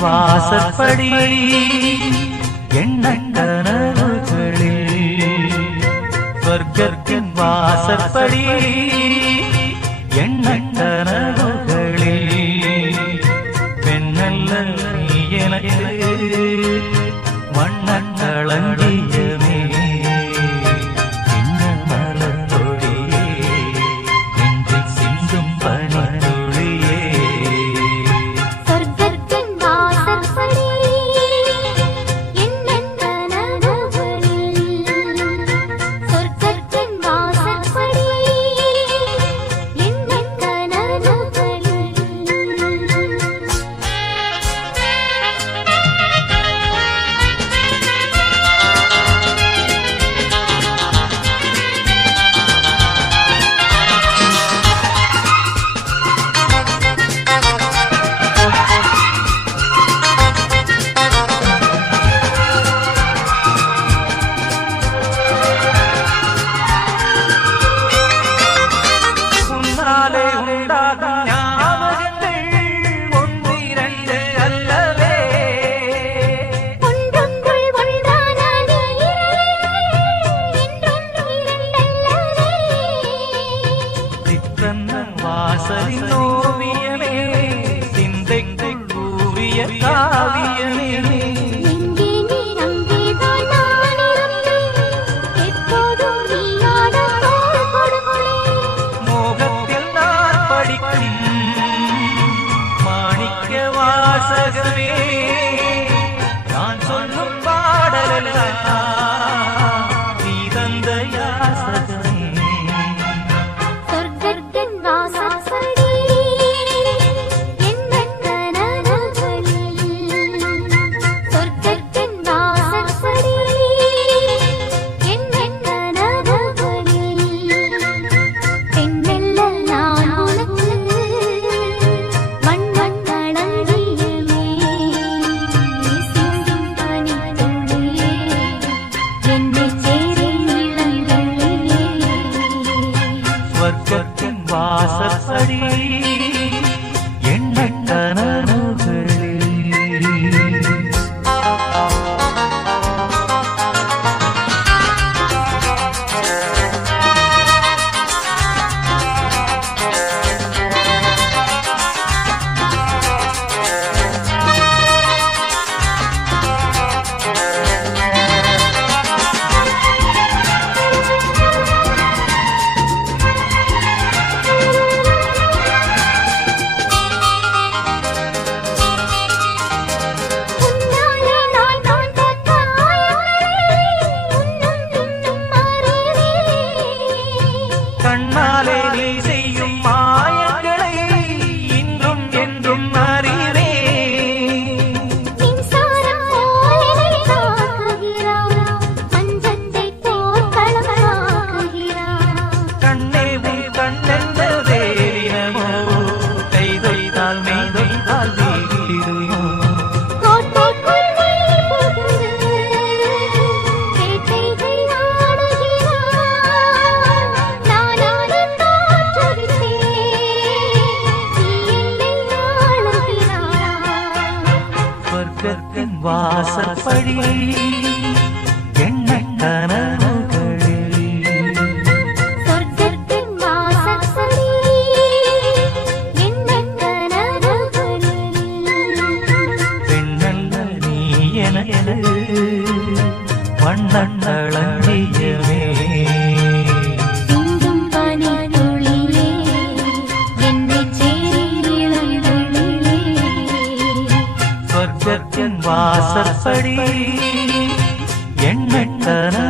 வாசற்படி எண்ணக் கனவுகளில் சொர்க்கத்தின் வாசற்படி எண்ணக் கனவுகளில் பெண்ணல்ல நீ எனக்கு வண்ணக் களஞ்சியமே இந்த மலர்தொழியே நெஞ்சில் சிந்தும் பனித்துளியே சொர்க்கத்தின் வாசற்படி எண்ணக் கனவுகளில் சொர்க்கத்தின் வாசற்படி எண்ணக் கனவுகளில் உன்னாலே உண்டாகும் ஞாபகங்கள் ஒன்றிரண்டு அல்லவே ஒன்றொன்றுள் ஒன்றான என்றொன்று இரண்டல்லவே சிற்றன்ன வாசலின் ஓவியமே சிந்தைக்குள் கூவிய காவியமே எங்கே நீ அங்கேதான் நான் இருப்பேன் எப்போதும் நீயாட தோள் கொடுப்பேன் மோகத்தில் நான் படிக்கும் மாணிக்க வாசகமே நான் சொல்லும் பாடலெல்லாம் நீ தந்த யாசகமே சொர்க்கத்தின் வாசற்படி எண்ணக் கனவுகளில் சொர்க்கத்தின் வாசற்படி எண்ணக் கனவுகளில் பெண்ணல்ல நான் உனக்கு வண்ணக் களஞ்சியமே சிந்தும் பனித்துளியே என்னைச் சேரும் இளங்கிளியே சொர்க்கத்தின் வாசற்படி எண்ணக் கனவுகளில் உன்னாலே நான் கொண்ட காயங்களை உன்னும் இன்னும் அறிவேன் கண்ணாலே நீ செய்யும் மாயங்களை இன்றும் என்றும் அறிவே மின்சாரம் போல் என்னை தாக்குகிறாய் மஞ்சத்தைப் போல் களமாக்குகிறாய் கண்ணே உன் கண்ணென்ற வேலினமோ கை தொய்தால் மெய் தொய்தால் வீட்டிடுமோ கோட்டைக்குள் நீ புகுந்து வேட்டைகள் ஆடுகிறாய் நான் அதை தோற்றுவித்தேன் நீ என்னை ஆளுகிறாய் சொர்க்கத்தின் வாசற்படி எண்ணக் கனவுகளில் சொர்க்கத்தின் வாசற்படி எண்ணக் கனவுகளில் பெண்ணல்ல நீ எனக்கு வண்ணக் களஞ்சியமே சிந்தும் பனித்துளியே என்னைச் சேரும் இளங்கிளியே சொர்க்கத்தின் வாசற்படி எண்ணக் கனவுகளில்